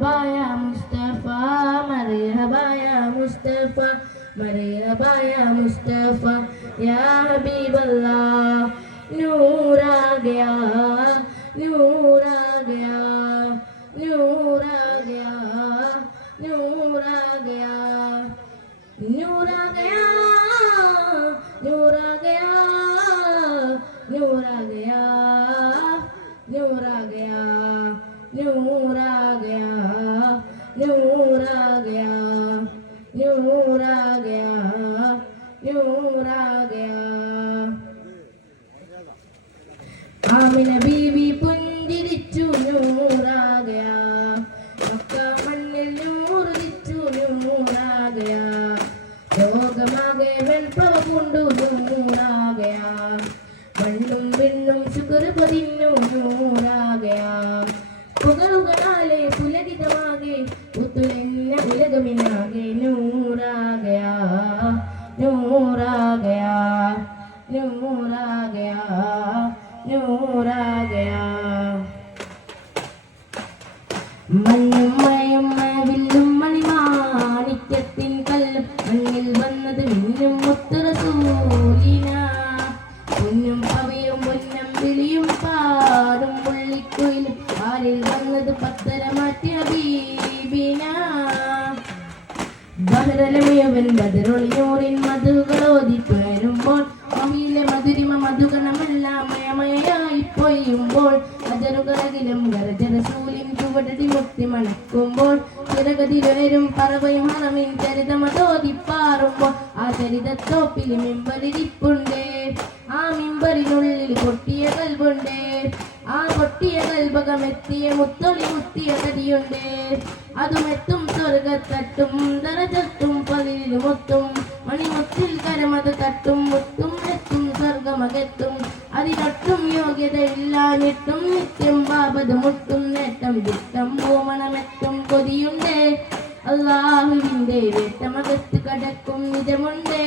مرحبا يا مصطفى مرحبا يا مصطفى مرحبا يا मुस्तफा या हबीब अल्लाह नूर आ गया नूर आ गया नूर आ गया नूर आ गया नूर आ गया नूर आ गया नूर आ गया नूर आ गया नूर आ गया नूर आ गया नूर आ गया नूर आ गया आमिना बीवी പുഞ്ചിരിച്ചു नूर आ गया മക്ക മണ്ണിൽ നൂർ ദിച്ചു नूर आ गया ലോകമാകെ വെൺപ്രഭ കൊണ്ടു नूर आ गया മണ്ണും വിണ്ണും ശുക്ർ പതിന്നു नूर आ गया പുകളുകളാലെ പുലകിതമാകെ പുത്തുലഞ്ഞ ഉലകമിനാകെ नूर आ गया नूर आ गया नूर आ गया नूर आ गया മണ്ണും മഴയും വില്ലും മണിമാണിക്യത്തിൻ കല്ലും മണ്ണിൽ വന്നത് മിന്നും മുത്ത് റസൂലിന പൊന്നും പവയും പൊന്നം വിളിയും പാടും പുള്ളിക്കുയിലും പാലിൽ വന്നത് പത്തര മാറ്റിയ ഹബീബിന ബഹ്റലമിയവൻ ബദറുളിയൂറിൻ മധുകളോതി പകരുമ്പോൾ മഹിയിലെ മധുരിമ മധുഗണമെല്ലാം മയമയായി പൊയ്യുമ്പോൾ അജറുകളകിലും ഗരജറസൂലിൻ ചുവടടി മുക്തി മണക്കുമ്പോൾ ചിറകതിരുവരും പറവയും ഹറമിൻ ചരിതമതോതിപ്പാറുമ്പോൾ ആ ചരിതത്തോപ്പിൽ മിമ്പലിരിപ്പുണ്ട് ആ മിമ്പറിനുള്ളിൽ പൊട്ടിയ കൽബുണ്ട് ആ പൊട്ടിയ കൽബകമെത്തിയ മുത്തൊളി മുത്തിയ കടിയുണ്ട് അതുമെത്തും സ്വർഗത്തട്ടും ദറജത്തും പതിരിലുമൊത്തും മണിമുത്തിൽ കരമത് തട്ടും മുത്തും എത്തും സ്വർഗമകത്തും അതിനൊട്ടും യോഗ്യതയില്ലാഞ്ഞിട്ടും നിത്യം ബാബത് മുട്ടും നേട്ടം വിട്ടം പൂമണമെത്തും കൊതിയുണ്ട് അല്ലാഹുവിന്റെ വേട്ടമകത്ത് കടക്കും നിജമുണ്ട്